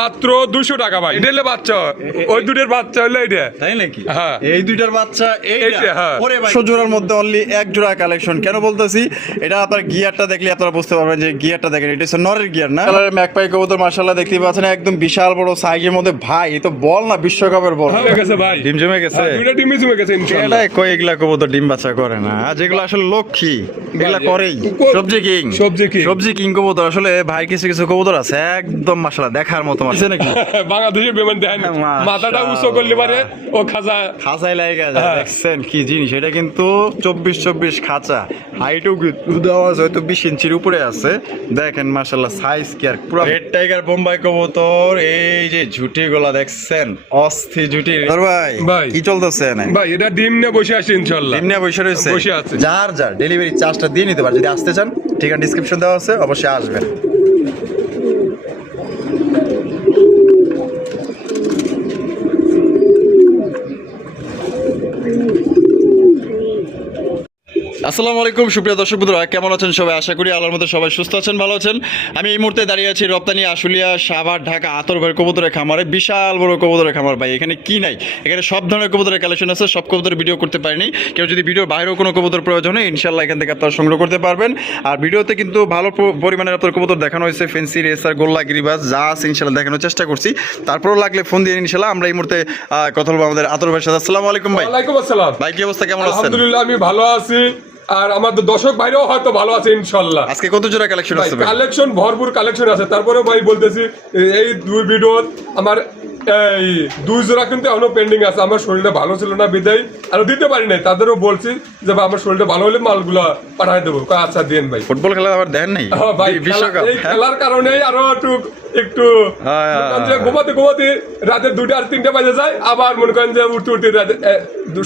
মাত্র 200 টাকা ভাই। এটা বাচ্চা, ওই দুটোর বাচ্চা হলো এটা, তাই নাকি? হ্যাঁ, এই দুইটার বাচ্চা এইটা, হ্যাঁ। ওরে ভাই, 100 জোড়ার মধ্যে অনলি এক জোড়া কালেকশন। কেন বলতেছি এটা, আপনার গিয়ারটা দেখলে আপনারা বুঝতে পারবেন যে গিয়ারটা দেখেন, এটা হচ্ছে নরের গিয়ার না। কালারের ম্যাকপাই কবুতর মাশাআল্লাহ দেখতে পাচ্ছেন, একদম বিশাল বড় সাইজের মধ্যে ভাই। এই তো বল না, বিশ্বকাপের বল হয়ে গেছে ভাই, ডিম জমে গেছে। দুটো ডিম জমে গেছে ইনশাআল্লাহ। এটা কই এগুলা কবুতর ডিম বাচ্চা করে না, যেগুলো আসলে লক্ষ্মী এগুলা করেই। সবজি কিং, সবজি কিং কবুতর। আসলে ভাই কিছু কিছু কবুতর আছে একদম মাশাআল্লাহ দেখার মতো মাছ নাকি। বাংলাদেশের বিমান দেখেন, মাথাটা উঁচু করলে পারে ও খাঁচায় লাগে যায়। দেখছেন কি জিনিস, এটা কিন্তু 24 খাঁচা, হাইটও দেওয়া আছে হয়তো 20 ইঞ্চির উপরে আছে। দেখেন মাশাআল্লাহ সাইজ কি, আর পুরো রেড টাইগার বোম্বাই কবুতর। এই যে ঝুটি গুলা দেখছেন, অস্থির ঝুটি। ভাই কি চলতেছে না ভাই? এটা ডিম নিয়ে বসে আছে ইনশাআল্লাহ, ডিম নিয়ে বসে রয়েছে, বসে আছে। যার ডেলিভারি চার্জটা দিয়ে নিতে পারে। যদি আসতে চান ঠিকানা ডিসক্রিপশন দেওয়া আছে, অবশ্যই আসবেন। আসসালামু আলাইকুম সুপ্রিয় দর্শক বন্ধুরা, কেমন আছেন সবাই? আশা করি আল্লাহর মধ্যে সবাই সুস্থ আছেন, ভালো আছেন। আমি এই মুহূর্তে দাঁড়িয়ে আছি রপ্তানি আশুলিয়া সাভার ঢাকা আতর ভাইয়ের কবুতরের খামারে। বিশাল বড় কবুতরের খামার ভাই। এখানে কি নাই, এখানে সব ধরনের কবুতরের কালেকশন আছে। সব কবুতরের ভিডিও করতে পারিনি। কেউ যদি ভিডিওর বাইরেও কোনো কবুতর প্রয়োজন হয় ইনশাল্লাহ এখান থেকে আপনারা সংগ্রহ করতে পারবেন। আর ভিডিওতে কিন্তু ভালো পরিমাণের আপনার কবুতর দেখানো হয়েছে, ফেন্সি, রেসার, গোল্লা, গিরিবাজ যা আছে ইনশাল্লাহ দেখানোর চেষ্টা করছি। তারপরও লাগলে ফোন দিয়ে ইনশাল্লাহ আমরা এই মুহূর্তে কথা বলবো আমাদের আতর ভাইয়ের সাথে। আসসালামু আলাইকুম ভাই। ওয়ালাইকুম আসসালাম ভাই, কি অবস্থা, কেমন আছেন? আলহামদুলিল্লাহ আমি ভালো আছি, আর আমাদের দর্শক ভাইরাও হয়তো ভালো আছে ইনশাআল্লাহ। আজকে কত জোড়া কালেকশন আছে ভাই? কালেকশন ভরপুর কালেকশন আছে। তারপরে ভাই বলতেছি, এই দুই ভিডিও আমার এই 2 জোড়া কিন্তু এখনো পেন্ডিং আছে। আমার শরীরটা ভালো ছিল না বিদায় আরো দিতে পারি নাই। তাদেরও বলছি যে ভাই আমার শরীরটা ভালো হলে মালগুলা পাঠাই দেবো। আচ্ছা দেন ভাই। ফুটবল খেলা আবার দেন নাই বিশ্বকাপ? এই খেলার কারণে আরো একটু ঘুমাতে রাতে 2টা আর 3টা বাজে যায়। আবার মনে করেন যে উঠতে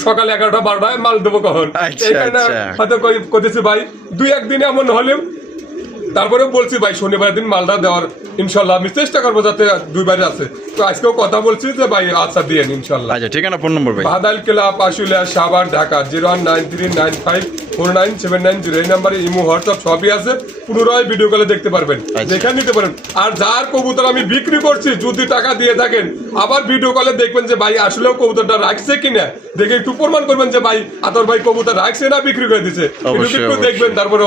সকালে 11টা 12টায় মাল দেবো কখন। এইখানে হয়তো কইতেছি ভাই 2-1 দিন এমন হলেও, তারপরে বলছি ভাই শনিবার দিন মালটা দেওয়ার ইনশাল্লাহ আমি চেষ্টা করবো, যাতে 2 বারে আছে। তো আজকেও কথা বলছি যে ভাই আচ্ছা দিয়ে ইনশাল্লাহ। আচ্ছা, ঠিকানা ফোন নম্বর ভাই? বাদাল ক্লাব আশুলিয়া সাভার ঢাকা 0193954979 এই নাম্বারে ইমো হোয়াটসঅ্যাপ সবই আছে। পুনরায় ভিডিও কলে দেখতে পারবেন, দেখে নিতে পারেন। আর যার কবুতর আমি বিক্রি করছি যদি টাকা দিয়ে থাকেন, আবার ভিডিও কলে দেখবেন যে ভাই আসলেও কবুতরটা রাখছে কিনা, দেখে একটু প্রমাণ করবেন যে ভাই আতর ভাই কবুতর রাখছে না বিক্রি করে দিচ্ছে, একটু দেখবেন। তারপরে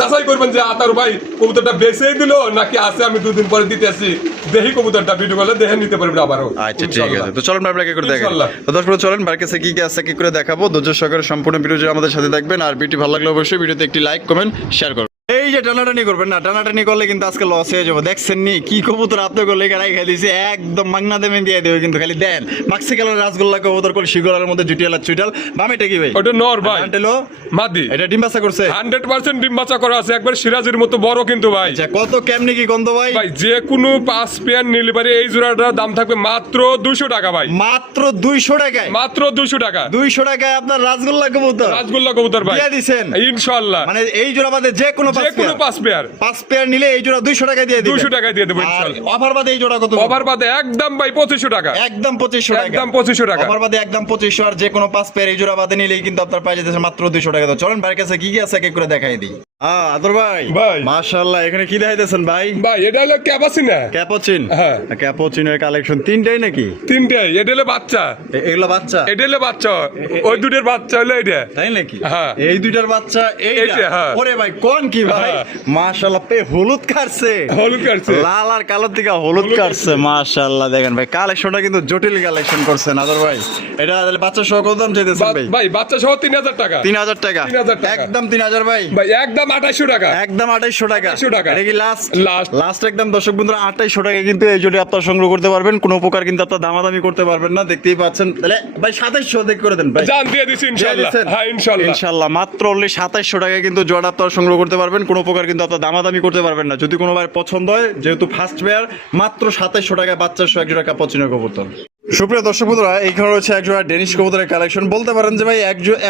যাচাই করবেন যে আতর ভাই কবুতরটা বেচেই দিল নাকি আছে, আমি 2 দিন পরে দিতে আসি, দেখি কবুতরটা ভিডিও কলে দেখে নিতে পারবেন আবারও। আচ্ছা ঠিক আছে, তো চলুন আমরা কি করে দেখাবো। তো দর্শক চলেন বার কাছে কি কি আছে কি করে দেখাবো। ধৈর্য সহকারে সম্পূর্ণ ভিডিও আমাদের সাথে দেখবেন। আর ভিডিও ভালো লাগলে অবশ্যই ভিডিওতে একটি লাইক কমেন্ট শেয়ার করবেন। এই যে টানাটানি করবেন না, টানাটানি করলে কিন্তু আজকে লস হয়ে যাবো। দেখছেন নি কি কবুতর আপনি করলে খেয়ে দিয়েছে, একদম মাগনা দেবে দিয়ে দেবে কিন্তু খালি দেন। মাক্সি কালার রাসগোল্লা কবুতর করলে শিগলার মধ্যে জুটিয়ালা চুইটাল বামেটা কি ভাই? ওটা নর ভাই, আন্টেলো মাদি। এটা ডিম বাচ্চা করছে 100% ডিম বাচ্চা করা আছে, একবার সিরাজের মতো বড় কিন্তু ভাই। আচ্ছা, কত কেমনি কি গন্ধ ভাই? ভাই যে কোনো 5 পেয়ার নিলে পারে এই জোড়াটার দাম থাকবে মাত্র 200 টাকা ভাই। মাত্র 200 টাকায়? মাত্র 200 টাকা। 200 টাকায় আপনার রাসগোল্লা কবুতর, রাসগোল্লা কবুতর ভাই দিয়ে দিবেন ইনশাআল্লাহ। মানে এই জোড়া বাদে যে কোনো 5 পেয়ার নিলে এই জোড়া 200 টাকায় দিয়ে দিবেন। 200 টাকায় দিয়ে দেব ইনশাআল্লাহ। অফার বাদে এই জোড়া কত? অফার বাদে একদম ভাই 2500 টাকা। একদম 2500 টাকা, একদম 2500 টাকা। অফার বাদে একদম 2500। আর যে কোনো 5 পেয়ার এই জোড়া বাদে নিলেই কিন্তু আপনার পাই যেতেছে মাত্র 200 টাকা। তো চলেন ভাইয়ের কাছে কি কি আছে এক করে দেখাই দিই। আদর ভাই, মাশাআল্লাহ এখানে কি দেখাইতেছেন ভাই? ভাই এটা হলো ক্যাপাচিনো। ক্যাপাচিন? হ্যাঁ, ক্যাপাচিনোর কালেকশন তিনটাই নাকি? তিনটাই। এটা হলো বাচ্চা, এগুলো বাচ্চা? এটা হলো বাচ্চা, ওই দুটোর বাচ্চা হলো এটা, তাই নাকি? হ্যাঁ, এই দুইটার বাচ্চা এইটা। হ্যাঁ। ওরে ভাই কোন কি ভাই, মাশাআল্লাহ পে হলুদ কাটছে, হলুদ কাটছে, লাল আর কালো থেকে হলুদ কাটছে। মাশাআল্লাহ দেখেন ভাই কালেকশনটা কিন্তু জটিল কালেকশন করছেন আদর ভাই। এটা বাচ্চা সহ কত দাম চাইতেছেন ভাই? ভাই বাচ্চা সহ 3000 টাকা। 3000 টাকা? 3000 টাকা একদম 3000 ভাই। ভাই একদম 2800 টাকা। একদম 2800 টাকা। 2800 টাকা। এটা কি লাস্ট একদম দর্শক বন্ধুরা 2800 টাকা কিন্তু এই জোড়া আপনারা সংগ্রহ করতে পারবেন। কোনো প্রকার কিন্তু আপনারা দামাদামি করতে পারবেন না, দেখতেই পাচ্ছেন। তাহলে ভাই 2700 দেখ করে দেন ভাই। জান দিয়ে দিছি ইনশাআল্লাহ। হ্যাঁ ইনশাআল্লাহ, ইনশাআল্লাহ মাত্র অনলি 2700 টাকায় কিন্তু জোড়া আপনারা সংগ্রহ করতে পারবেন। কোনো প্রকার কিন্তু আপনারা দামাদামি করতে পারবেন না। যদি কোনো ভাই পছন্দ হয়, যেহেতু ফার্স্ট পেয়ার, মাত্র 2700 টাকায় বাচ্চা সহ এক জোড়া ক্যাপাচিনো কবুতর। সুপ্রিয় দর্শক বন্ধুরা, এইখানে রয়েছে এক জোড়া ডেনিশ কবুতরের কালেকশন। বলতে পারেন যে ভাই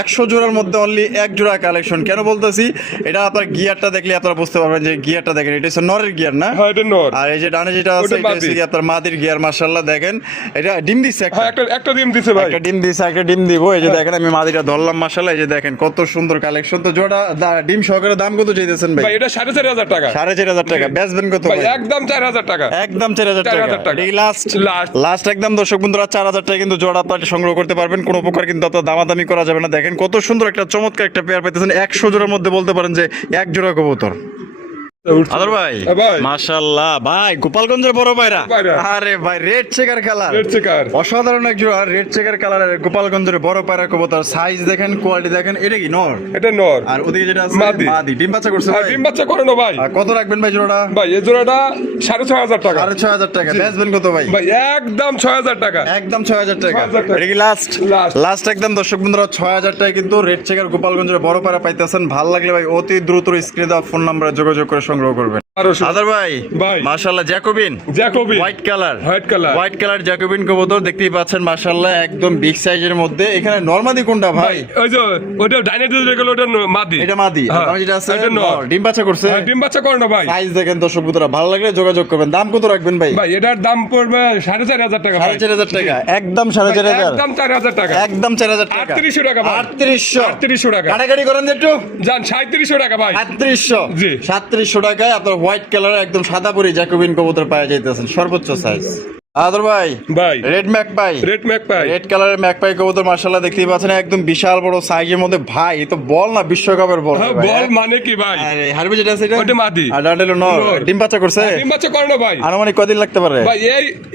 100 জোড়ার মধ্যে অনলি এক জোড়া কালেকশন। কেন বলতেছি, এটা আপনার গিয়ারটা দেখলে আপনারা বুঝতে পারবেন যে গিয়ারটা দেখেন, এটা হচ্ছে নরের গিয়ার না? হ্যাঁ, এটা নর। আর এই যে ডানে যেটা আছে এটা হচ্ছে কি আপনার মাদির গিয়ার। মাশাআল্লাহ দেখেন, এটা ডিম দিচ্ছে হ্যাঁ, একটা ডিম দিছে ভাই। একটা ডিম দিছে, একটা ডিম দিব। এই যে দেখেন আমি মাদিটা ধরলাম, মাশাআল্লাহ। এই যে দেখেন কত সুন্দর কালেকশন। তো জোড়া ডিম সহকারে দাম কত চাইতেছেন ভাই? ভাই এটা 4,500 টাকা। 4,500 টাকা। বেচবেন কত ভাই ভাই? একদম 4,000 টাকা। একদম 4,000 টাকা। 4,000 টাকা। এই লাস্ট একদম দর্শক বন্ধুরা 4,000 টাকা কিন্তু জোড়া আপনারা সংগ্রহ করতে পারবেন। কোনো প্রকার কিন্তু আপনার দামাদামি করা যাবে না। দেখেন কত সুন্দর একটা চমৎকার একটা পেয়ার পাইতেছেন 100 জোড়ার মধ্যে। বলতে পারেন যে এক জোড়া কবুতর। আদর ভাই, ভাই মাশাআল্লাহ ভাই, গোপালগঞ্জের বড় পায়রা। আরে ভাই red checker colour, red checker অসাধারণ এক জোড়া রেড চেকার কালারের গোপালগঞ্জের বড় পায়রা কবুতর। সাইজ দেখেন, কোয়ালিটি দেখেন। এটা কি নর? এটা নর। আর ওদিকে যেটা আছে মাদি। মাদি। ডিম বাচ্চা করছে হ্যাঁ, ভাই? ডিম বাচ্চা করে না ভাই। আর কত রাখবেন ভাই জোড়াটা? ভাই এই জোড়াটা 6,500 টাকা। 6,500 টাকা। বেচবেন কত ভাই? ভাই একদম 6,000 টাকা। একদম 6,000 টাকা। 6,000 টাকা। এটা কি লাস্ট একদম দর্শক বন্ধুরা 6,000 টাকা কিন্তু রেড চেকার গোপালগঞ্জের বড় পায়রা পাইতেছেন। ভালো লাগলে ভাই অতি দ্রুত স্ক্রিনে দেওয়া ফোন নম্বরে যোগাযোগ করে সংগ্রহ করবেন। আদার ভাই, ভাই মাশাআল্লাহ জ্যাকোবিন হোয়াইট কালার জ্যাকোবিন কবুতর দেখতেই পাচ্ছেন। মাশাআল্লাহ একদম বিগ সাইজের মধ্যে। এখানে নরমাদি কোনটা ভাই? ওই যে ওটা ডাইনাইট রেগুলো, ওটা মাদি। এটা মাদি। আর আমি যেটা আছে এটা নর। ডিম বাচ্চা করছে? হ্যাঁ, ডিম বাচ্চা করে না ভাই। সাইজ দেখেন দর্শক বন্ধুরা, ভালো লাগলে যোগাযোগ করবেন। দাম কত রাখবেন ভাই? ভাই এটার দাম পড়বে 4,500 টাকা। 4,500 টাকা। একদম 4,500। একদম 4,000 টাকা। একদম 4,000 টাকা। 3800 টাকা ভাই। 3800 টাকা। কাটাকাটি করেন একটু। জান 3700 টাকা ভাই। 3700। জি। 3700 টাকায় আপনার হোয়াইট কালার একদম সাদা পরি জ্যাকোবিন কবুতর পাওয়া যাইতেছেন সর্বোচ্চ সাইজ। আদর ভাই, রেড ম্যাকপাই রেড কালারের ম্যাকপাই কবুতর মাশাআল্লাহ দেখতেই পাচ্ছেন একদম বিশাল বড় সাইজের মধ্যে। ভাই এ তো বল না, বিশ্বকাপের বল। বল মানে কি ভাই? আরে হারবে যেটা আছে এটা ওটা মাদি। আর ডান্ডেলো নর। ডিম বাচ্চা করছে? ডিম বাচ্চা করে না ভাই। আনুমানিক কদিন লাগতে পারে ভাই?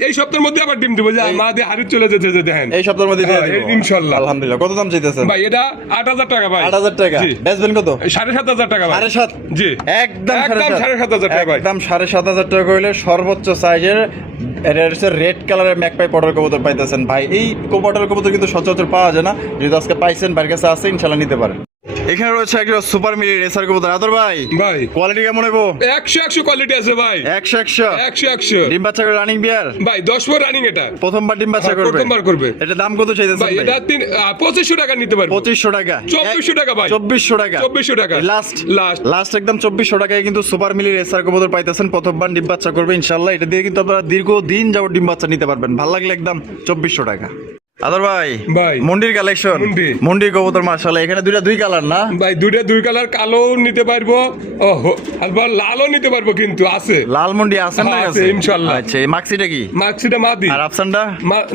এই সপ্তাহের মধ্যে আবার ডিম দিব। যে মাদি হারিয়ে চলে যেতে দেখেন। এই সপ্তাহের মধ্যে দিয়ে দিব ইনশাআল্লাহ। আলহামদুলিল্লাহ। কত দাম চাইতেছেন ভাই? এটা 8,000 টাকা ভাই। 8,000 টাকা। বেচবেন কত? 7,500 টাকা ভাই। 7,500। জি। একদম 7,500 টাকা ভাই। একদম 7,500 টাকা হইলে সর্বোচ্চ সাইজের এটা হচ্ছে রেড কালারের ম্যাকপাই পটার কবুতর পাইতেছেন। ভাই এই পটার কবুতর কিন্তু সচরাচর পাওয়া যায় না। যদি আজকে পাইছেন, বাড়ির কাছে আছে, ইনশাআল্লাহ নিতে পারেন। এখানে রয়েছে একটা সুপার মিলি রেসার কবুতর। আদর ভাই, কোয়ালিটি কেমন হইবো? 100 কোয়ালিটি আছে ভাই। 100 ডিম বাচ্চা করে রানিং বিয়ার? ভাই 10 বার রানিং। এটা প্রথমবার ডিম বাচ্চা করবে? প্রথমবার করবে। এটা দাম কত চাইতেছেন ভাই? এটা 2500 টাকা নিতে পারবে। 2500 টাকা। 2400 টাকা ভাই। 2400 টাকা। 2400 টাকা। লাস্ট একদম 2400 টাকায় কিন্তু সুপার মিলি রেসার কবুতর পাইতেছেন। প্রথমবার ডিম বাচ্চা করবে ইনশাআল্লাহ। এটা দিয়ে কিন্তু আপনারা দীর্ঘদিন যাবত ডিম বাচ্চা নিতে পারবেন। ভালো লাগলে একদম 2400 টাকা। আদর ভাই, মন্ডির কালেকশন। মন্ডির কবুতর মাশাআল্লাহ এখানে দুই কালার না ভাই? দুই কালার, কালো নিতে পারবো, আবার লালও নিতে পারবো। কিন্তু আছে লাল মন্ডি আছে না? আছে ইনশাআল্লাহ। আচ্ছা, এই মাক্সিটা কি? মাক্সিটা মাদি। আর আফসানটা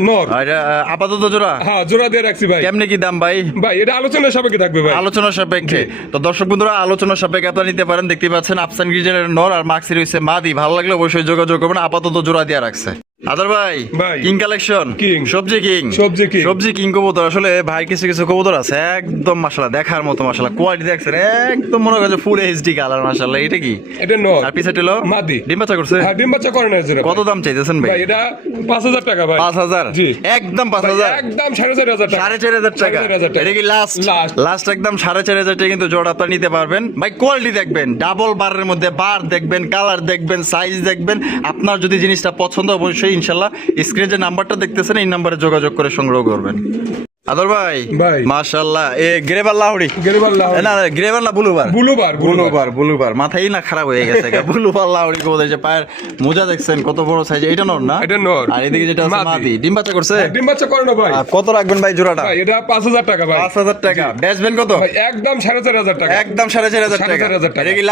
নর। আর আপাতত জোড়া? হ্যাঁ, জোড়া দিয়ে রাখছি ভাই। কেমনে কি দাম ভাই? ভাই এটা আলোচনা সাপেক্ষে থাকবে ভাই। আলোচনা সাপেক্ষে। তো দর্শক বন্ধুরা, আলোচনা সাপেক্ষে আপনারা নিতে পারেন। দেখতে পাচ্ছেন আফসান গিজের নর আর মাক্সি রয়েছে মাদি। ভালো লাগলে অবশ্যই যোগাযোগ করবেন। আপাতত জোড়া দিয়ে রাখছে। আদর ভাই, কিং কালেকশন। সবজি কিং কবুতর। আসলে ভাই কিছু কবুতর আছে একদম মাশাআল্লাহ দেখার মতো। মাশাআল্লাহ কোয়ালিটি দেখছেন একদম মনে হয় ফুল এইচডি কালার। মাশাআল্লাহ এটা কি? এটা নর। আর পিছাতে হলো মাদি। ডিম বাচ্চা করছে? হ্যাঁ, ডিম বাচ্চা করে না। কত দাম চাইতেছেন ভাই? এটা 5,000 টাকা ভাই। 5,000? জি। একদম 5,000। একদম 4,500 টাকা। 4,500 টাকা। এটা কি লাস্ট একদম 4,500 টাকা কিন্তু জোড়া আপনারা নিতে পারবেন। ভাই কোয়ালিটি দেখবেন, ডাবল বারের মধ্যে বার দেখবেন, কালার দেখবেন, সাইজ দেখবেন। আপনার যদি জিনিসটা পছন্দ অবশ্যই ইনশাআল্লাহ স্ক্রিনে যে নাম্বারটা দেখতেছেন এই নাম্বারে যোগাযোগ করে সংগ্রহ করবেন। আদর ভাই, মাশাআল্লাহ এ গ্রেভার লাহড়ি। না গ্রেভার না, বুলুবার মাথায় না খারাপ হয়ে গেছে। বুলুবার লাহড়ি কবুতর। যে পায়ের মোজা দেখছেন কত বড় সাইজ। এটা নর না? এটা নর। আর এদিকে যেটা আছে মাদি। ডিম বাচ্চা করছে? ডিম বাচ্চা করে না ভাই। কত রাখবেন ভাই জোড়াটা? ভাই এটা 5,000 টাকা ভাই। 5,000 টাকা। বেচবেন কত? ভাই একদম 4,500 টাকা। একদম 4,500 টাকা। এটা কি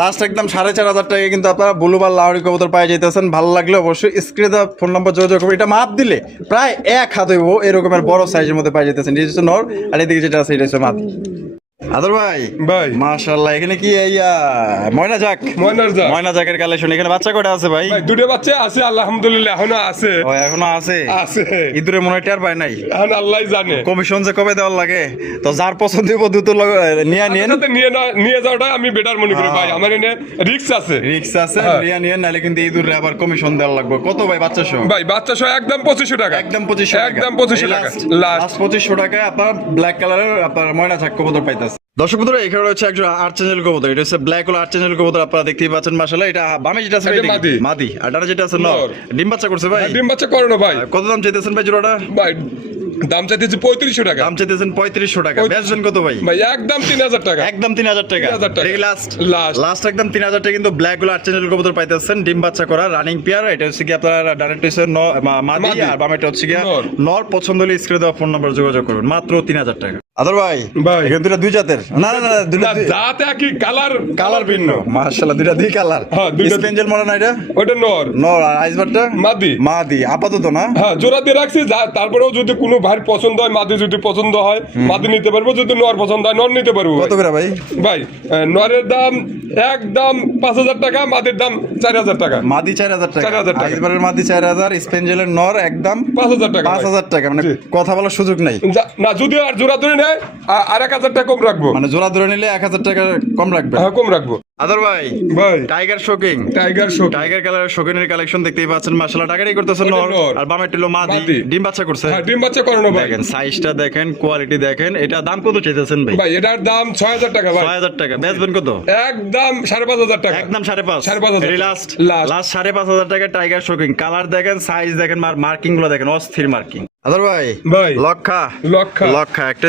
লাস্ট একদম 4,500 টাকা কিন্তু আপনারা বুলুবার লাহড়ি কবুতর পাই যাইতেছেন। ভালো লাগলে অবশ্যই স্ক্রিনে দেওয়া ফোন নাম্বার যোগাযোগ করবেন। এটা মাপ দিলে প্রায় 1 হাত হইব এরকমের বড় সাইজ মধ্যে পাই যেতেছেন। এটা হচ্ছে নর আর এদিকে যেটা আছে এটা হচ্ছে মাদি। আদর ভাই, মাশাআল্লাহ এখানে কি ময়না জাকের কালেকশন। এখানে বাচ্চা কয়টা আছে ভাই? দুটো বাচ্চা আছে আলহামদুলিল্লাহ। এখনো আছে। ইঁদুরে মনে হয় টের পায় নাই। এখন আল্লাহই জানে কমিশন যে কবে দেওয়ার লাগে। তো যার পছন্দ হইব দ্রুত নিয়ে যাওয়াটা আমি বেটার মনে করি ভাই। আমার এনে রিস্ক আছে নিয়ে নালে কিন্তু ইঁদুরে আবার কমিশন দেওয়ার লাগবে। কত ভাই বাচ্চা সহ? ভাই বাচ্চা সহ একদম 2500 টাকা। একদম 2500 টাকা। লাস্ট 2500 টাকায় আপনার ব্ল্যাক কালারের আপনার ময়না জাক কবুতর পাইতেছে। দর্শক বন্ধুরা এখানে রয়েছে একজন আর্চেঞ্জেল কবুতর, এটা হচ্ছে ব্ল্যাক হোল আর্চেঞ্জেল কবুতর, আপনারা দেখতেই পাচ্ছেন মাশাআল্লাহ। এটা বামে যেটা আছে এটা মাদি। মাদি, আর ডানে যেটা আছে নর। নর। ডিম বাচ্চা করছে ভাই? ডিম বাচ্চা করানো ভাই। কত দাম চাইতেছেন ভাই জোড়াটা? ভাই দাম চাইতেছি 3500 টাকা। দাম চাইতেছেন 3500 টাকা। বেচবেন কত ভাই? ভাই একদম 3000 টাকা। একদম 3000 টাকা। 3000 টাকা। এই লাস্ট লাস্ট লাস্ট একদম 3000 টাকা কিন্তু ব্ল্যাক হোল আর্চেঞ্জেল কবুতর পাইতেছেন, ডিম বাচ্চা করা রানিং পেয়ার। এটা হচ্ছে কি আপনার ডাইরেক্ট হচ্ছে মাদি, মাদি। আর বামেটা হচ্ছে কি নর। নর। পছন্দ হলে স্ক্রিনে দেওয়া ফোন নাম্বার যোগাযোগ করুন, মাত্র 3000 টাকা। আদর ভাই ভাই। এখানে দুই জাতের, না না না দুইটা না, যাতে কি কালার কালার ভিন্ন মাশাআল্লাহ, দুইটা দুই কালার। হ্যাঁ, দুইটা- স্পেঞ্জেল মনে না এটা? ওটা নর। নর। আর আইসবারটা মাদি। মাদি আপাতত না? হ্যাঁ জোড়া দিয়ে রাখছি, তারপরেও যদি কোনো ভাইয়ের পছন্দ হয়, মাদি যদি পছন্দ হয় মাদি নিতে পারবো, যদি নর পছন্দ হয় নর নিতে পারবো। কত করে ভাই? ভাই নরের দাম একদম 5000 টাকা, মাদির দাম 4000 টাকা। মাদি 4000 টাকা, 4000 টাকা। আইসবারের মাদি 4000, স্পেঞ্জেলের নর একদম 5000 টাকা। 5000 টাকা। মানে জি। কথা বলার সুযোগ নাই। না যদি আর জোড়া ধরে নেয় আর 1000 টাকা কম রাখবো। মানে জোড়া ধরে নিলে 1000 টাকা কম রাখবে। হ্যাঁ কম রাখবো। আদর ভাই ভাই tiger shocking, tiger show. Tiger কালারের শোকিনের কালেকশন দেখতেই পাচ্ছেন মাশাআল্লাহ। টাইগারই করতেছেন ওটা নর, নর। আর বামে টিলো মাদি। মাদি। ডিম বাচ্চা করছে? হ্যাঁ ডিম বাচ্চা করানো ভাই। দেখেন সাইজটা দেখেন, কোয়ালিটি দেখেন। এটা দাম কত চাইতেছেন ভাই? ভাই এটার দাম 6000 টাকা ভাই। 6000 টাকা। বেচবেন কত? একদম 5500 টাকা। একদম 5.5। 5,500 লাস্ট Last। লাস্ট 5,500 টাকা টাইগার শোকিং। কালার দেখেন, সাইজ দেখেন, মার্কিং গুলো দেখেন, অস্থির মার্কিং। আদর ভাই ভাই। লক্ষা লক্ষা। লক্ষা একটা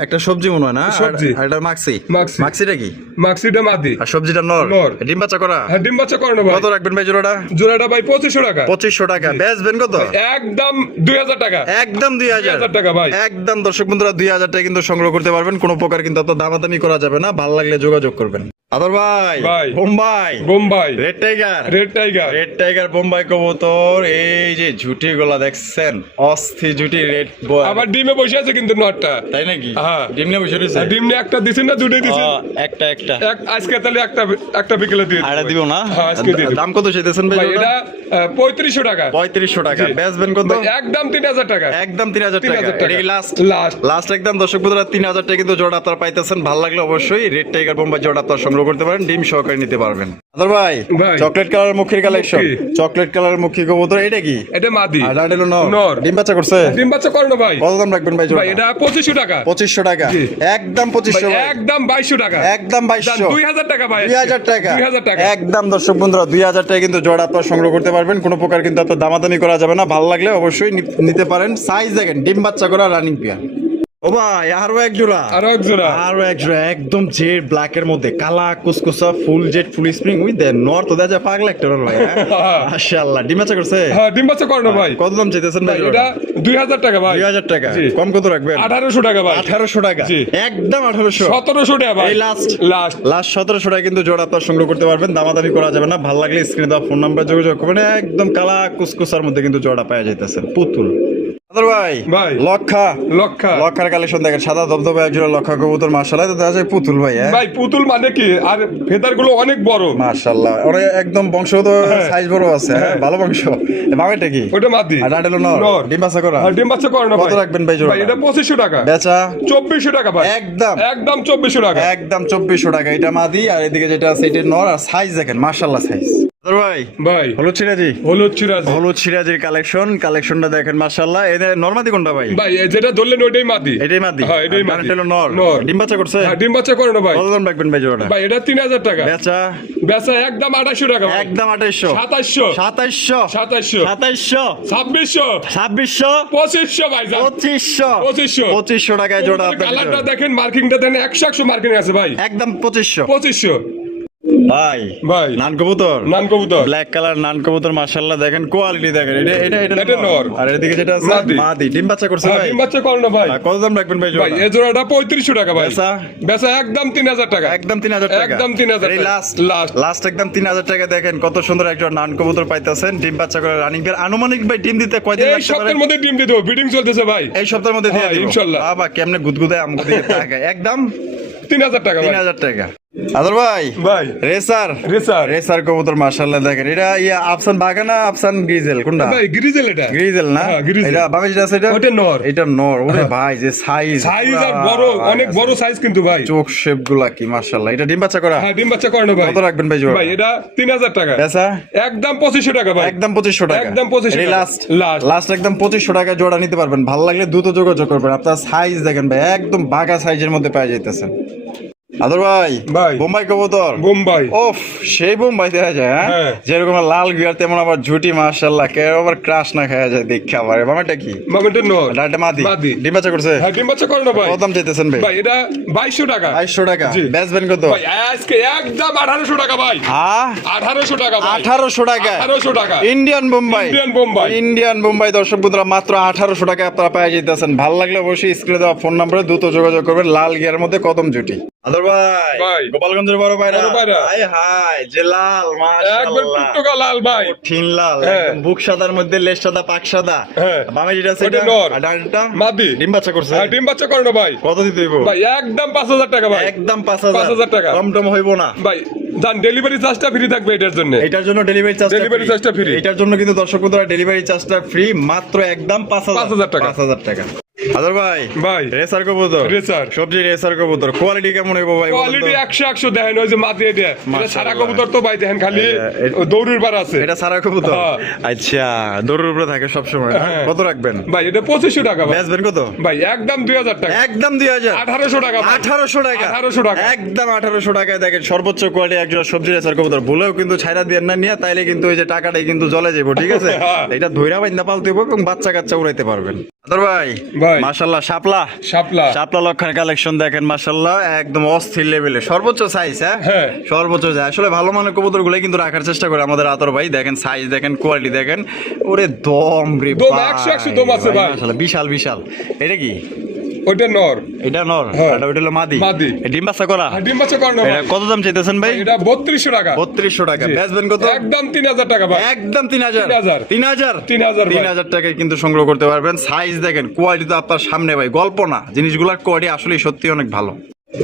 একটা সবজি মনে হয় না? সবজি। আর এটা মাক্সি। মাক্সি। মাক্সিটা কি? মাক্সিটা মাদি। আর সবজিটা নর। নর। ডিম বাচ্চা করা? হ্যাঁ ডিম বাচ্চা করানো ভাই। কত রাখবেন ভাই জোড়াটা? জোড়াটা ভাই 2500 টাকা। 2500 টাকা। বেচবেন কত? একদম 2000 টাকা। একদম 2000 2000 টাকা ভাই। একদম দর্শক বন্ধুরা 2000 টাকা কিন্তু সংগ্রহ করতে পারবেন, কোনো প্রকার কিন্তু অত দামাদামি করা যাবে না। ভালো লাগলে যোগাযোগ করবেন। আদর ভাই ভাই। Bombay Bombay. Red tiger, red tiger. Red tiger Bombay কবুতর। এই যে ঝুটি গুলা দেখছেন, অস্থির ঝুটি রেড। আবার ডিমে বসে আছে কিন্তু নটটা। তাই নাকি? হ্যাঁ। ডিম নিয়ে বসে রয়েছে? আর ডিম নিয়ে একটা দিছেন না দুটোই দিছেন? একটা একটা আজকে তাহলে একটা বিকেলে দিয়ে আড়া দিব না? হ্যাঁ আজকে দিয়ে দিব। দাম কত চাইতেছেন ভাই? ভাই এটা 3500 টাকা। 3500 টাকা। জি। বেচবেন কত? ভাই, একদম 3000 টাকা। একদম 3000 টাকা। 3000 টাকা। এটা লাস্ট লাস্ট। লাস্ট একদম দর্শক বন্ধুরা 3000 টাকা কিন্তু জোড়া আপনারা পাইতেছেন। ভালো লাগলে অবশ্যই রেড টাইগার বোম্বাই জোড়া আপনারা সংগ্রহ করতে পারেন, ডিম সহকারে নিতে পারবেন। আদর ভাই ভাই। চকলেট কালার মুখের কালেকশন, মুখী। চকলেট কালার মুখী কবুতর। এটা কি? এটা মাদি। আর ডান হলো নর। নর। ডিম বাচ্চা করছে? ডিম বাচ্চা করানো ভাই। কত দাম রাখবেন ভাই জোড়া? ভাই এটা 2500 টাকা। 2500 টাকা। জি। একদম ভাই 2500 ভাই। একদম 2200 টাকা। একদম 2200। 2000 টাকা ভাই। 2000 টাকা। 2000 টাকা। একদম দর্শক বন্ধুরা 2000 টাকা কিন্তু জোড়া আপনারা সংগ্রহ করতে পারবেন, কোনো প্রকার কিন্তু আপনার দামাদামি করা যাবে না। ভালো লাগলে অবশ্যই নিতে পারেন। সাইজ দেখেন, ডিম বাচ্চা করা রানিং পেয়ার। ও ভাই আরো এক জোড়া, আরো এক জোড়া। আরো এক জোড়া একদম জেড ব্ল্যাক এর মধ্যে, কালা কুসকুসা ফুল জেড ফুল স্প্রিং উইথ দেন নর্থ দেখা পাগলা একটা রোল ভাই। মাশাআল্লাহ। ডিম বাচ্চা করছে? হ্যাঁ ডিম বাচ্চা করানো ভাই। কত দাম চাইতেছেন ভাই? ভাই এটা 2000 টাকা ভাই। 2000 টাকা। জি। কম কত রাখবেন? 1800 টাকা ভাই। 1800 টাকা। জি। একদম 1800। 1700 টাকা ভাই। এই লাস্ট লাস্ট। লাস্ট 1700 টাকা কিন্তু জোড়া আপনার সংগ্রহ করতে পারবেন, দামাদামি করা যাবে না। ভালো লাগলে স্ক্রিনে দেওয়া ফোন নাম্বার যোগাযোগ করবেন। একদম কালা কুসকুসার মধ্যে কিন্তু জোড়া পাওয়া যাইতেছে, পুতুল। আদর ভাই ভাই। লক্ষা লক্ষা। লক্ষার কালেকশন দেখেন, সাদা ধবধবে একজোড়া লক্ষা কবুতর মাশাআল্লাহ। তো দেখা যায় পুতুল ভাই। হ্যাঁ ভাই পুতুল মানে কি, আর ফেদার গুলো অনেক বড়। মাশাআল্লাহ, ওরা একদম বংশ তো সাইজ বড় আছে। হ্যাঁ ভালো বংশ। বামেটা কি? ওটা মাদি। আর ডান্ডেলো নর। নর। ডিম বাচ্চা করা? আর ডিম বাচ্চা করানো ভাই। কত রাখবেন ভাই জোড়া? ভাই এটা 2500 টাকা। বেচা? 2400 টাকা ভাই। একদম একদম 2400 টাকা। একদম 2400 টাকা। এটা মাদি, আর এদিকে যেটা আছে এটা নর। আর সাইজ দেখেন মাশাআল্লাহ সাইজ। আদর ভাই ভাই হলুদ সিরাজি, হলুদ চিরাজ। হলুদ সিরাজির কালেকশনটা দেখেন মাশাআল্লাহ। এদের নরমাদি কোনটা ভাই? ভাই যেটা ধরলেন ওইটাই মাদি। এটাই মাদি। হ্যাঁ এটাই আর মাদি। ডানেরটা হলো নর। নর। ডিম বাচ্চা করছে? হ্যাঁ ডিম বাচ্চা করানো ভাই। কত দাম রাখবেন ভাই জোড়াটা? ভাই এটা 3000 টাকা। বেচা? বেচা একদম 2800 টাকা ভাই। একদম 2800। 2700 2700 2700 2700 2600 2600 2500 ভাই জান। 2500 2500 টাকায় জোড়া আপনার কালারটা দিতে দেখেন, মার্কিংটা দেখেন, 100 মার্কিং আছে ভাই। হবে। একদম 2500 2500 ভাই। ভাই নান কবুতর, নান কবুতর। ব্ল্যাক কালার নান কবুতর মাশাআল্লাহ। দেখেন কোয়ালিটি দেখেন, এটা এটা নর। আর এদিকে যেটা আছে মাদি। মাদি। ডিম বাচ্চা করছে হ্যাঁ, ভাই? ডিম বাচ্চা করানো ভাই। আর কত দাম রাখবেন ভাই ভাই জোড়া? এই জোড়াটা 3500 টাকা ভাই। বেচা? বেচা একদম 3000 টাকা। একদম 3000 টাকা। একদম 3000 এই টাকা। Last last. লাস্ট একদম 3000 টাকা। দেখেন কত সুন্দর একটা নান কবুতর পাইতেছেন, ডিম বাচ্চা করে রানিং পেয়ার। আনুমানিক ভাই ডিম দিতে কয়দিন এই লাগতে পারে? সপ্তাহের মধ্যে ডিম দিয়ে দেবো, বিডিং চলতেছে ভাই। এই সপ্তাহের মধ্যে দিয়ে হ্যাঁ, দিব ইনশাআল্লাহ। বাবা কেমনে গুদগুদে আমাকে দিয়ে টাকা। একদম 3000 টাকা ভাই। 3000 টাকা। আদর ভাই ভাই রেসার রেসার রেসার কবুতর মাশাআল্লাহ দেখেন এটা ইয়া আফসান বাঘা না আফসান গ্রিজেল কোনটা ভাই গ্রিজেল এটা গ্রিজেল না হ্যাঁ, গ্রিজেল। এটা বামে যেটা আছে এটা ওটা নর। এটা নর ওরে ভাই যে সাইজ সাইজ আর বড় অনেক বড় সাইজ কিন্তু ভাই চোখ শেপ গুলা কি মাশাআল্লাহ এটা ডিম বাচ্চা করা হ্যাঁ ডিম বাচ্চা করে না ভাই কত রাখবেন ভাই জোড়া ভাই এটা 3000 টাকা পেসা একদম 2500 টাকা ভাই একদম 2500 টাকা একদম 2500 এই টাকা। Last Last। লাস্ট একদম 2500 টাকা জোড়া নিতে পারবেন ভালো লাগলে দ্রুত যোগাযোগ করবেন আপনার সাইজ দেখেন ভাই একদম বাঘা সাইজের মধ্যে পাওয়া যাইতেছে আদর ভাই ভাই। বোম্বাই কবুতর বোম্বাই ওফ সেই বোম্বাই দেখা যায় হ্যাঁ হ্যাঁ। যেরকম লাল গিয়ার তেমন আবার ঝুটি মাশাআল্লাহ কে আবার ক্রাশ না খাওয়া যায় দেখে আবার বামাটা কি মামেটা নর ডাটা মাদি মাদি। ডিম বাচ্চা করছে হ্যাঁ ডিম বাচ্চা করে না ভাই কত দাম চাইতেছেন ভাই ভাই এটা 2200 টাকা 2200 টাকা জি। বেচবেন কত ভাই আজকে একদম 1800 টাকা ভাই হ্যাঁ 1800 টাকা ভাই 1800 টাকা 1800 টাকা Indian Bombay Indian Bombay. Indian Bombay দর্শক বন্ধুরা মাত্র 1800 টাকায় আপনারা পেয়ে যেতেছেন ভালো লাগলে অবশ্যই স্ক্রিনে দেওয়া ফোন নম্বরে দ্রুত যোগাযোগ করবেন লাল গিয়ার মধ্যে কদম জুটি আদর ভাই ভাই। গোপালগঞ্জের বড় ভাইরা বড় ভাইরা। হাই হাই যে লাল একবার মাশাআল্লাহ টুকটুকা লাল ভাই ঠিন লাল হ্যাঁ। একদম বুক সাদার মধ্যে লেজ সাদা পাক সাদা হ্যাঁ। বামে যেটা আছে ওটা এটা নর। আর ডানটা মাদি। ডিম বাচ্চা করছে হ্যাঁ ডিম বাচ্চা করে না ভাই কত দিতে হইব ভাই একদম 5000 টাকা ভাই একদম 5000 5000 টাকা। কম টম হইব না ভাই জান ডেলিভারি চার্জটা ফ্রি থাকবে এটার জন্য এটার জন্য ডেলিভারি চার্জ Delivery charge টা free। এটার জন্য কিন্তু দর্শক বন্ধুরা ডেলিভারি চার্জটা ফ্রি মাত্র একদম 5000 টাকা। 5000 টাকা আদর ভাই ভাই রেসার কবুতর রেসার। সবজি রেসার কবুতর কোয়ালিটি কেমন হইব ভাই বলুন তো? কোয়ালিটি 100 দেখেন ওই যে মাটি এটা এটা মাশাআল্লাহ। সারা কবুতর তো ভাই দেখেন খালি এটা- দৌড়ির বার আছে এটা সারা কবুতর হ্যাঁ। আচ্ছা দৌড়ের উপরে থাকে সব সময় হ্যাঁ। কত রাখবেন ভাই এটা 2500 টাকা ভাই বেচবেন কত ভাই একদম 2000 টাকা একদম 2000 1800 টাকা ভাই। 1800 টাকা 1800 টাকা। একদম 1800 টাকায় দেখেন সর্বোচ্চ কোয়ালিটি একজন সবজি রেসার কবুতর ভুলেও কিন্তু ছাইরা দিয়ে না নিয়ে তাইলে কিন্তু ওই যে টাকাটাই কিন্তু জলে যাবো ঠিক আছে হ্যাঁ। এটা ধইরা বাইন্দা পালতে হবে এবং বাচ্চা কাচ্চা উড়াইতে পারবেন আদর ভাই ভাই। মাশাআল্লাহ শাপলা শাপলা শাপলা লক্ষণের কালেকশন দেখেন মাশাআল্লাহ একদম অস্থির লেভেলে সর্বোচ্চ সাইজ হ্যাঁ। সর্বোচ্চ যায় আসলে ভালো মানের কবুতর গুলো কিন্তু রাখার চেষ্টা করে আমাদের আতর ভাই দেখেন সাইজ দেখেন কোয়ালিটি দেখেন ওরে দম রে দম, ভাই, 100 দম আছে ভাই। মাশাআল্লাহ বিশাল বিশাল এটা কি ওইটা নর এটা নর হ্যাঁ। এটা ওইটা হলো মাদি মাদি। এ ডিম বাচ্চা করা আর ডিম বাচ্চা করে না এটা ভাই কত দাম চাইতেছেন ভাই এটা 3200 টাকা 3200 টাকা জি। বেচবেন কত একদম 3000 টাকা ভাই একদম 3000 3000 3000 3000 ভাই। 3000 টাকায় কিন্তু সংগ্রহ করতে পারবেন সাইজ দেখেন কোয়ালিটি তো আপনার সামনে ভাই গল্প না জিনিসগুলোর কোয়ালিটি আসলে সত্যি অনেক ভালো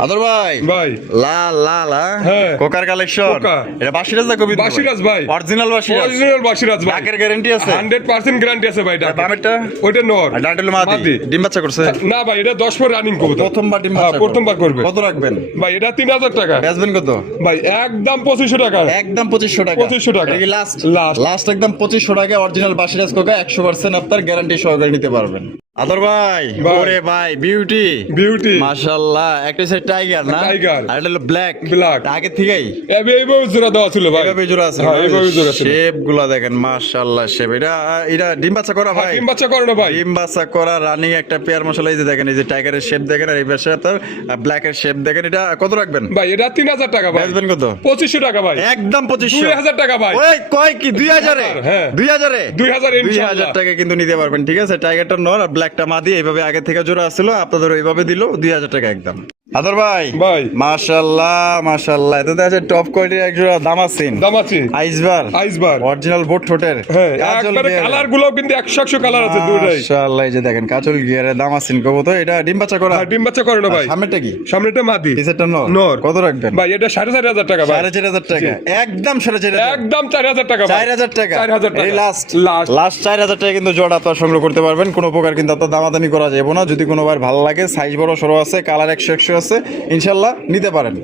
আদর ভাই ভাই লাল লাল হ্যাঁ। কোকার কালেকশন কোকা। এটা বাসিরাজ না কবি বাসিরাজ ভাই। অরিজিনাল বাসিরাজ অরিজিনাল বাসিরাজ ভাই ডাকের গ্যারান্টি আছে 100% গ্যারান্টি আছে ভাই এটা বামেরটা ওইটা নর আর ডান্ডেল মাদি মাদি। ডিম বাচ্চা করছে না ভাই এটা 10 পর রানিং কবুতর প্রথমবার ডিম হ্যাঁ, বাচ্চা প্রথমবার করবে কত রাখবেন ভাই এটা 3000 টাকা বেচবেন কত ভাই একদম 2500 টাকা একদম 2500 টাকা 2500 টাকা। Last Last। লাস্ট একদম 2500 টাকা অরিজিনাল বাসিরাজ কোকা 100% আপনার গ্যারান্টি সহকারে নিতে পারবেন আদর ভাই ভাই। ওরে ভাই বিউটি বিউটি মাশাআল্লাহ একটা সে টাইগার না Tiger। আর এটা হলো ব্ল্যাক Black। আগে থেকেই এইভাবে জোড়া দেওয়া ছিল ভাই এইভাবে জোড়া আছে হ্যাঁ, এইভাবে জোড়া ছিল শেপ গুলা দেখেন মাশাআল্লাহ শেপ এটা এটা ডিম বাচ্চা করা ভাই ডিম বাচ্চা করে না ভাই ডিম বাচ্চা করা রানিং একটা পেয়ার মশলা এই যে দেখেন এই যে টাইগারের শেপ দেখেন আর এই পাশে আপনার ব্ল্যাক এর শেপ দেখেন এটা কত রাখবেন ভাই এটা 3000 টাকা ভাই বেচবেন কত 2500 টাকা ভাই একদম 2500 2000 টাকা ভাই ওই কয় কি 2000 এ হ্যাঁ। 2000 এ 2000 ইনশাআল্লাহ। 2000 টাকা কিন্তু নিতে পারবেন ঠিক আছে টাইগারটা নর আর ব্ল্যাকটা মাদি এইভাবে আগে থেকে জোড়া আসছিল আপনাদের ওইভাবে দিল 2000 টাকা একদম আদর ভাই ভাই। মাশাআল্লাহ মাশাআল্লাহ এটা তো আছে টপ কোয়ালিটির এক জোড়া দামাসিন দামাচি আইসবার আইসবার। অরিজিনাল বোট ঠোঁটের হ্যাঁ কাজল একবারে গিয়ারের। কালার গুলো কিন্তু 100 কালার আছে দুটোই মাশাআল্লাহ এই যে দেখেন কাজল গিয়ারে দামাসিন কবুতর এটা ডিম বাচ্চা করা আর ডিম বাচ্চা করে না ভাই সামনেটা কি সামনেটা মাদি পিছেরটা নর নর। কত রাখবেন ভাই এটা 4500 টাকা ভাই 4500 টাকা একদম 4500 একদম 4000 টাকা ভাই 4000 টাকা 4000 টাকা এই লাস্ট লাস্ট লাস্ট 4000 টাকা কিন্তু জোড়া আপনারা সংগ্রহ করতে পারবেন কোনো প্রকার কিন্তু আপনার দামাদামি করা যাবে না যদি কোনোবার ভালো লাগে সাইজ বড় সরো আছে কালার 100 আছে ইনশাআল্লাহ নিতে পারেন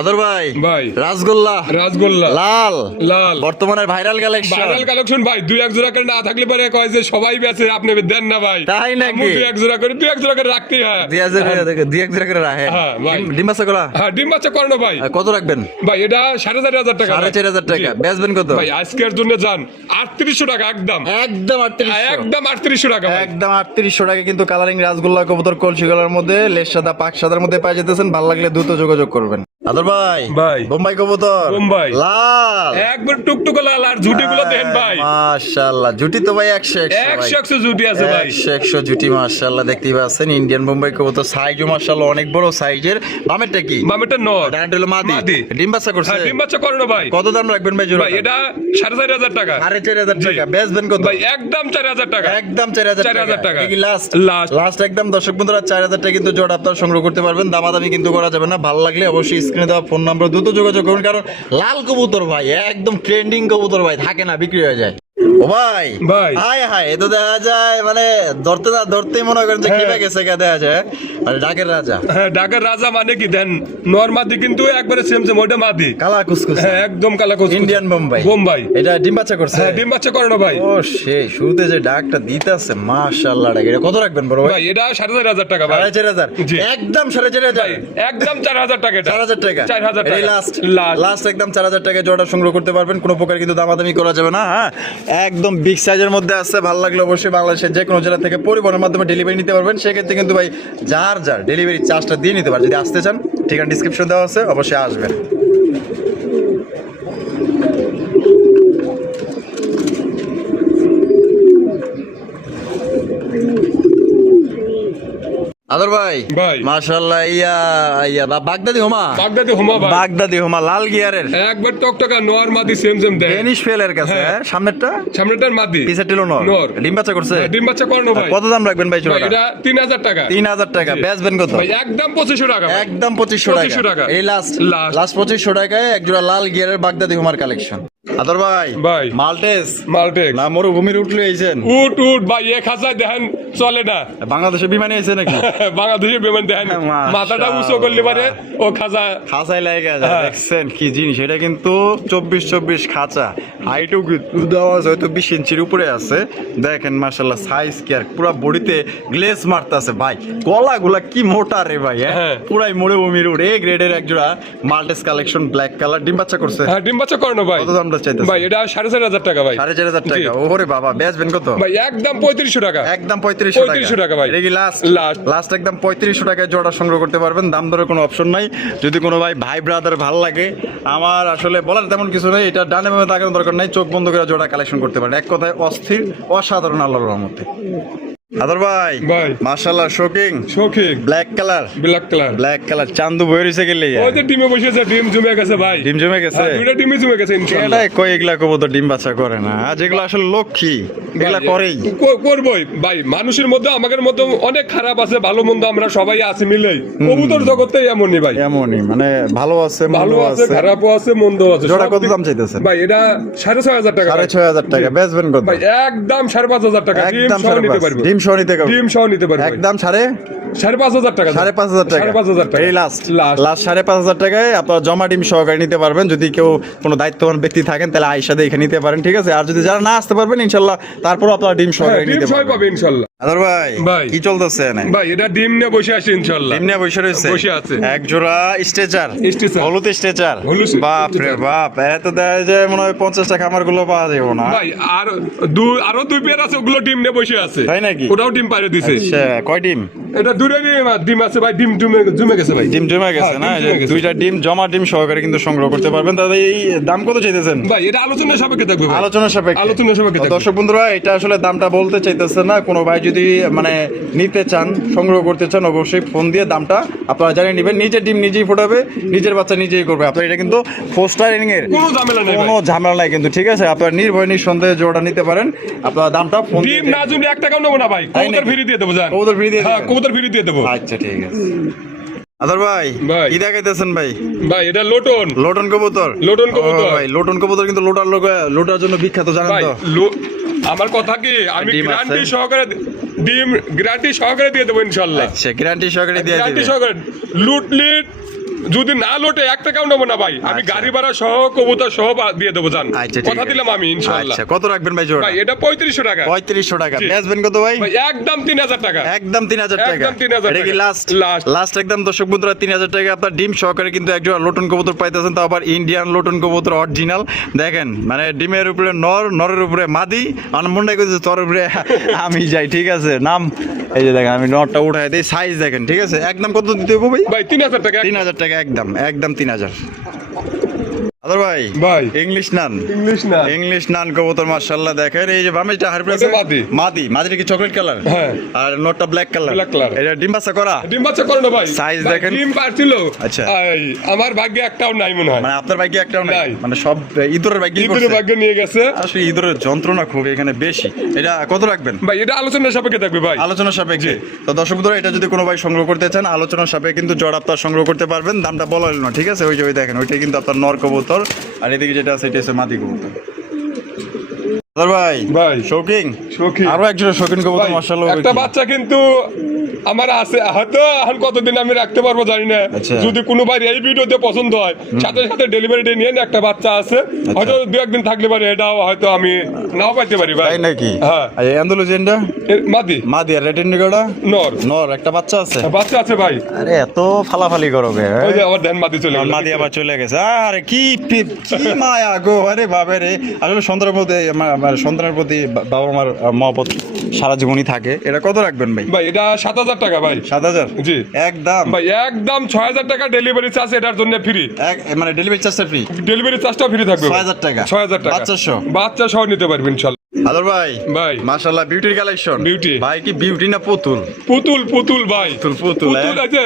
আদর ভাই ভাই। রাসগোল্লা রাসগোল্লা লাল লাল বর্তমানের ভাইরাল কালেকশন ভাইরাল কালেকশন ভাই দুই এক জোড়া করে না থাকলে পরে কয় যে সবাই বেচে আপনি দেন না ভাই তাই নাকি? আমি দুই এক জোড়া করে রাখতে হয় দুই এক করে রাখে হ্যাঁ, ভাই। ডিম বাচ্চা করা হ্যাঁ ডিম বাচ্চা করে না ভাই কত রাখবেন ভাই এটা 4500 টাকা ভাই। 4500 টাকা জি। বেচবেন কত ভাই আজকের জন্য যান 3800 টাকা একদম একদম 3800 একদম 3800 টাকা ভাই একদম 3800 টাকা কিন্তু কালারিং রাসগোল্লা কবুতর কলসি গলার মধ্যে লেস সাদা পাক সাদার মধ্যে পাই যেতেছেন ভালো লাগলে দ্রুত যোগাযোগ করবেন আদর ভাই ভাই। বোম্বাই কবুতর বোম্বাই। লাল একবার টুকটুক লাল আর ঝুটি গুলো দেন ভাই মাশাআল্লাহ জুটি তো ভাই 100 100 ঝুটি আছে ভাই 100 জুটি মাশাআল্লাহ দেখতেই পাচ্ছেন ইন্ডিয়ান বোম্বাই কবুতর সাইজও মাশাআল্লাহ অনেক বড় সাইজের বামেরটা কি মামেটা নর ডানটা হলো মাদি মাদি। ডিম বাচ্চা করছে হ্যাঁ ডিম বাচ্চা করে না ভাই কত দাম রাখবেন ভাই জোড়া ভাই এটা 4500 টাকা 4500 জি। টাকা বেচবেন কত ভাই একদম 4000 টাকা একদম 4000 4000 টাকা। কি লাস্ট Last। লাস্ট একদম দর্শক বন্ধুরা 4000 টাকা কিন্তু জোড়া আপনারা সংগ্রহ করতে পারবেন দামাদামি কিন্তু করা যাবে না ভালো লাগলে অবশ্যই স্ক্রিনে দেওয়া ফোন নাম্বার দ্রুত যোগাযোগ করুন, কারণ লাল কবুতর ভাই একদম ট্রেন্ডিং কবুতর ভাই, থাকে না, বিক্রি হয়ে যায়। ও ভাই ভাই। হায় হায়, এ তো দেখা যায় মানে ধরতে না ধরতেই মনে করেন যে খেপে গেছে, দেখা যায় মানে ডাকের রাজা। হ্যাঁ, ঢাকার রাজা মানে কি দেন, নর মাদি কিন্তু একবারে সেম সেম, ওইটা মাদি, কালা কুসকুস, হ্যাঁ একদম কালা কোচ, ইন্ডিয়ান বোম্বাই। বোম্বাই। এটা ডিম বাচ্চা করছে? হ্যাঁ, ডিম বাচ্চা করে না ভাই। ও সেই শুরুতে যে ডাকটা দিতেছে, মাশাআল্লাহ। ডাক এটা কত রাখবেন বড় ভাই? ভাই এটা 4,500 টাকা ভাই। 4,500? জি। একদম 4,500? ভাই একদম 4,000 টাকা এটা। 4,000 টাকা? 4,000 এই টাকা লাস্ট লাস্ট। লাস্ট একদম 4,000 টাকায় জোড়া সংগ্রহ করতে পারবেন, কোনো প্রকার কিন্তু দামাদামি করা যাবে না। হ্যাঁ, একদম বিগ সাইজের মধ্যে আছে, ভালো লাগলে অবশ্যই বাংলাদেশের যে কোনো জেলা থেকে পরিবহনের মাধ্যমে ডেলিভারি নিতে পারবেন। সেক্ষেত্রে কিন্তু ভাই যার যার ডেলিভারি চার্জটা দিয়ে নিতে পারেন। যদি আসতে চান, ঠিকানা ডিসক্রিপশন দেওয়া আছে, অবশ্যই আসবেন। আদর ভাই, ভাই। মাশাআল্লাহ, ইয়া ইয়া বাগদাদি হোমা, বাগদাদি হোমা ভাই, বাগদাদি হোমা লাল গিয়ারের, একবার টকটকা নর মাদি সেম সেম দেয়। ডেনিশ ফেলের কাছে। হ্যাঁ। সামনেরটা সামনেটার মাদি, পিছেরটা নর। নর। ডিম বাচ্চা করছে? হ্যাঁ, ডিম বাচ্চা করে না ভাই। কত দাম রাখবেন ভাই ভাই জোড়াটা? এটা 3,000 টাকা। 3,000 টাকা। জি। বেচবেন কত? ভাই একদম 2,500 টাকা ভাই। একদম 2,500 2500 টাকা। টাকা। এই লাস্ট লাস্ট। লাস্ট 2,500 টাকায় এক জোড়া লাল গিয়ারের বাগদাদি হোমার কালেকশন। আদর ভাই, ভাই। মাল্টেস মালটেক। না মরুভূমির উঠলে এইছেন? উট উট ভাই, এক হাজার দেখেন চলে না। বাংলাদেশে বিমানে আইছে নাকি? বাংলাদেশের বিমান দেখেন, মাশাআল্লাহ। মাথাটা উঁচু করলে পারে ও খাজা। খাঁচাই লাগে গেছে, হ্যাঁ। দেখছেন কি জিনিস? এটা কিন্তু 24 খাঁচা, হাইটও দেওয়া আছে হয়তো 20 ইঞ্চির উপরে আছে। দেখেন মাশাআল্লাহ, সাইজ কি আর, পুরো বডিতে গ্লেজ মারতাছে ভাই। গলাগুলা কি মোটা রে ভাই, হ্যাঁ। পুরাই মরুভূমির উট। এ গ্রেডের এক জোড়া মাল্টেস কালেকশন, ব্ল্যাক কালার। ডিম বাচ্চা করছে? হ্যাঁ, ডিম বাচ্চা করে না ভাই। কত দামটা চাইতেছে? ভাই এটা 4,500 টাকা ভাই। 4,500 টাকা? জি। ওরে বাবা, বেচবেন কত? ভাই একদম 3,500 টাকা। একদম 3500 টাকা ভাই। এটা কি লাস্ট? লাস্ট। লাস্ট একদম 3500 টাকায় জোড়া সংগ্রহ করতে পারবেন, দাম দরের কোনো অপশন নাই। যদি কোনো ভাই ব্রাদার ভালো লাগে, আমার আসলে বলার তেমন কিছু নেই। এটা ডানে বামে তাকানোর দরকার নাই, চোখ বন্ধ করে জোড়া কালেকশন করতে পারেন। এক কথায় অস্থির, অসাধারণ আল্লাহর রহমতে। আদর ভাই, ভাই। মাশাআল্লাহ, শোকিং শৌখিন black colour, black colour. Black colour চান্দু বই রইছে গেলে। ওই যে ডিমে বসেছে, ডিম জমে গেছে ভাই। ডিম জমে গেছে? হ্যাঁ, দুইটা ডিমে জমে গেছে ইনশাআল্লাহ। এটা কই এগুলা কবুতর ডিম বাচ্চা করে না, যেগুলো আসলে লক্ষ্মী এগুলা করেই। করবই ভাই, মানুষের মধ্যে আমাদের মধ্যে অনেক খারাপ আছে, ভালো মন্দ আমরা সবাই আছি মিলেই। কবুতর জগতে এমনই ভাই, এমনই মানে ভালো আছে ভালো মন্দ আছে, খারাপও আছে, মন্দ আছে। জোড়া সব কত দিক- দাম চাইতেছেন? ভাই এটা 6,500 টাকা ভাই। 6,500 টাকা। বেচবেন কত? ভাই একদম 5,500 টাকা। ডিম একদম সহ নিতে পারবো। ডিম সহ নিতে পারবো। ডিম সহ নিতে পারবো। একদম 5,500 টাকা। 5,500 টাকা। 5,500 টাকা। এই লাস্ট লাস্ট। লাস্ট 5,500 টাকায় আপনারা জমা ডিম সহকারে নিতে পারবেন। যদি কেউ কোনো দায়িত্ববান ব্যক্তি থাকেন, তাহলে আয়েশা দেখে নিতে পারেন, ঠিক আছে? আর যদি যারা না আসতে পারবেন, ইনশাল্লাহ তারপর আপনারা ডিম হ্যাঁ, সহকারে ডিম নিতে সহ পারবেন। পাবে ইনশাআল্লাহ। আদর ভাই, ভাই। কি চলতেছে না? ভাই এটা ডিম নিয়ে বসে আসি ইনশাআল্লাহ। ডিম নিয়ে বসে রয়েছে? বসে আছে। এক জোড়া স্ট্রেচার, স্ট্রেচার। হলুদ স্ট্রেচার। হলুদ বাপ রে বাপ, এত দেয় যে মনে হয় 50 টাকা আমার গুলো পাওয়া যাবে না। ভাই আরো দুই পেয়ার আছে, ওগুলো ডিম নিয়ে বসে আছে। তাই নাকি? ওটাও ডিম পাইরে দিছে। আচ্ছা, কয় ডিম? এটা দূরে ডিম আছে ভাই, ডিম জমে গেছে ভাই। ডিম জমে গেছে হ্যাঁ, না? ডিম জমে গেছে। দুইটা ডিম জমা ডিম সহকারে কিন্তু সংগ্রহ করতে পারবেন। দাদা এই দাম কত চাইতেছেন? ভাই এটা আলোচনা সাপেক্ষে থাকবে ভাই। আলোচনা সাপেক্ষে। আলোচনা সাপেক্ষে থাকবে। দর্শক বন্ধুরা, এটা আসলে দামটা বলতে চাইতেছে না। কোনো ভাই যদি মানে নিতে চান, সংগ্রহ করতে চান, অবশ্যই ফোন দিয়ে দামটা আপনারা জানিয়ে নেবেন। নিজের ডিম নিজেই ফোটাবে, নিজের বাচ্চা নিজেই করবে। আপনার এটা কিন্তু ফোস্টারিং এর কোনো ঝামেলা নেই কোনো ভাই। ঝামেলা নাই কিন্তু, ঠিক আছে? আপনার নির্ভয় নিঃসন্দেহে জোড়া নিতে পারেন। আপনার দামটা ফোন ডিম না জমলে 1 টাকাও নেবো না ভাই। তাই কবুতর নাকি? ফ্রি দিয়ে দেবো জান। কবুতর free দিয়ে হ্যাঁ, দিবেন? কবুতর ফ্রি দিয়ে দেবো। আচ্ছা, ঠিক আছে। আদর ভাই, ভাই। কি দেখাইতেছেন ভাই? ভাই এটা লোটন। লোটন কবুতর? লোটন কবুতর। ও ভাই, লোটন কবুতর কিন্তু লোটার জন্য বিখ্যাত, জানেন ভাই তো? আমার কথা কি, আমি ডিম আছে? গ্যারান্টি সহকারে ডিম গ্যারান্টি সহকারে দিয়ে দেবো ইনশাআল্লাহ। আচ্ছা, গ্যারান্টি সহকারে দিয়ে গ্যারান্টি দিবেন? সহকারে। লুটলিট যদি না লোটে 1 টাকাও নেবো না ভাই। আমি আচ্ছা। গাড়ি ভাড়া সহ কবুতর সহ দিয়ে দেবো জান। আচ্ছা, ঠিক কথা আছে। দিলাম আমি ইনশাআল্লাহ। আচ্ছা, কত রাখবেন ভাই জোড়া? ভাই এটা 3,500 টাকা। 3500 টাকা। জি। বেচবেন কত ভাই? ভাই একদম 3,000 টাকা। একদম 3,000 টাকা। একদম 3,000 এটা কি টাকা। লাস্ট? লাস্ট। লাস্ট একদম দর্শক বন্ধুরা, 3,000 টাকা আপনার ডিম সহকারে কিন্তু একজোড়া লোটন কবুতর পাইতেছেন, তাও আবার ইন্ডিয়ান লোটন কবুতর, অরিজিনাল। দেখেন মানে ডিমের উপরে নর, নরের উপরে মাদি, আমার মনে করছে তোর উপরে আমি যাই, ঠিক আছে? নাম এই যে দেখেন, আমি নরটা উঠাই দিই, সাইজ দেখেন, ঠিক আছে? একদম কত দিতে হবে ভাই? ভাই 3,000 টাকা। 3,000 টাকা। একদম 3,000। আদর ভাই ভাই। ইংলিশ নান না ইংলিশ নান কবুতর মাশাআল্লাহ দেখেন এই যে বামেটা হারপ্রে এটা মাদি। মাদিটা কি চকলেট কালার হ্যাঁ। আর নটটা ব্ল্যাক কালার Black color। এটা ডিম বাচ্চা করা ডিম বাচ্চা করো না ভাই Size ভাই, দেখেন। ডিম পারছিল আচ্ছা। আমার ভাগ্যে একটাও নাই মনে হয় মানে আপনার ভাগ্যে একটাও নাই নাই। মানে সব ইঁদুরের ভাগ্যে ইঁদুরের ভাগ্যে নিয়ে গেছে আসলে ইঁদুরের যন্ত্রণা খুব এখানে বেশি এটা কত রাখবেন ভাই এটা আলোচনার সাপেক্ষে থাকবে ভাই আলোচনা সাপেক্ষে তো দর্শক বন্ধুরা এটা যদি কোনো ভাই সংগ্রহ করতে চান আলোচনা সাপেক্ষে কিন্তু জোড়া আপনার সংগ্রহ করতে পারবেন দামটা বলা হলো না ঠিক আছে ওই যে ওই দেখেন ওইটাই কিন্তু আপনার নর কবুতর আর এদিকে যেটা আছে এটা হচ্ছে মাদি কবুতর আদর ভাই ভাই। শৌকিং শৌখিন। আরো একজন শৌকিন কবুতর ভাই, মাশাআল্লাহ একটা বাচ্চা কিন্তু আমার আছে হয়তো এখন কতদিন আমি রাখতে পারবো জানি না আচ্ছা। যদি কোনো ভাই এই ভিডিওতে পছন্দ হয় সাথে সাথে ডেলিভারি ডে নিয়ে একটা বাচ্চা আছে হয়তো দু একদিন থাকলে পারে এটাও হয়তো আমি নাও পাইতে পারি ভাই তাই নাকি হ্যাঁ আর এই আন্দোলজেন্ডা মাদি মাদি আর রেড ইন্ডিগোটা নর নর একটা বাচ্চা আছে বাচ্চা আছে ভাই আরে এত ফালাফালি করো গে ওই যে আমার ধ্যান মাদি চলে গেল। মাদি আবার চলে গেছে আরে কি কি মায়া গো আরে বাবা রে আসলে সন্তানের প্রতি আমার সন্তানের প্রতি বাবা মার মহব্বত সারা জীবনই থাকে এটা কত রাখবেন ভাই ভাই এটা 7,000 টাকা ভাই 7,000 জি। একদম ভাই একদম 6,000 টাকা ডেলিভারি চার্জ এটার জন্য ফ্রি মানে ডেলিভারি চার্জটা ফ্রি ডেলিভারি চার্জটাও ফ্রি থাকবে 6,000 টাকা 6,000 টাকা বাচ্চা সহ বাচ্চা সহ নিতে পারবেন ইনশাআল্লাহ আদর ভাই ভাই। মাশাআল্লাহ বিউটির কালেকশন Beauty। ভাই কি বিউটি না পুতুল পুতুল ভাই পুতুল, পুতুল আছে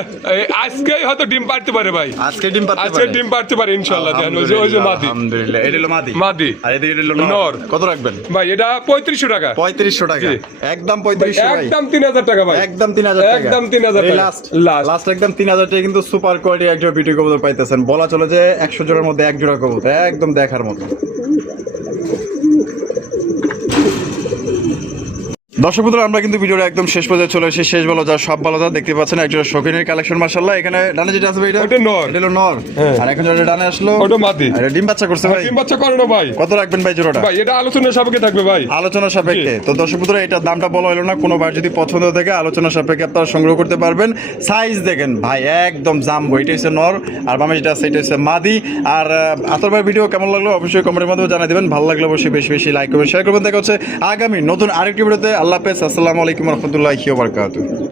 আজকেই হয়তো ডিম পারতে পারে ভাই আজকে ডিম পারতে আজকে পারে ডিম পারতে পারে ইনশাআল্লাহ দেন ওই যে মাদি আলহামদুলিল্লাহ এটা হলো মাদি মাদি। আর এদিকে এটা হলো নর। নর কত রাখবেন ভাই এটা 3500 টাকা 3500 টাকা জি। একদম 3500 ভাই একদম 3,000 টাকা ভাই একদম 3000 টাকা একদম 3,000 টাকা। Last Last। লাস্ট একদম 3000 টাকা কিন্তু সুপার কোয়ালিটি একজোড়া বিউটি কবুতর পাইতেছেন বলা চলে যে 100 জোড়ার মধ্যে এক জোড়া কবুতর একদম দেখার মতো দর্শক বন্ধুরা আমরা কিন্তু ভিডিওর একদম শেষ পর্যায়ে চলে এসেছি শেষ ভালো যা সব ভালো যা দেখতে পাচ্ছেন একজন শৌখিনের কালেকশন মাশাআল্লাহ এখানে ডানে যেটা আছে ভাই এটা ওটা নর। এটা হলো নর হ্যাঁ। আর এখন যেটা ডানে আসলো ওটা মাদি। আর এটা ডিম বাচ্চা করছে ভাই ডিম বাচ্চা করে না ভাই কত রাখবেন ভাই জোড়াটা ভাই এটা আলোচনার সাপেক্ষে থাকবে ভাই আলোচনা সাপেক্ষে তো দর্শক বন্ধুরা এটার দামটা বলা হলো না কোনো বার যদি পছন্দ থাকে আলোচনা সাপেক্ষে আপনারা সংগ্রহ করতে পারবেন সাইজ দেখেন ভাই একদম জাম্বো এটা হচ্ছে নর আর বামে যেটা আছে এটা হচ্ছে মাদি আর আতর ভাই ভিডিও কেমন লাগলো অবশ্যই কমেন্টের মাধ্যমে জানিয়ে দেবেন ভালো লাগলে অবশ্যই বেশি বেশি লাইক করবেন শেয়ার করবেন দেখা হচ্ছে আগামী নতুন আরেকটি ভিডিওতে আল্লাহ হাফেজ আসসালামু আলাইকুম রহমতুল্লাহি ওয়া বারাকাতুহু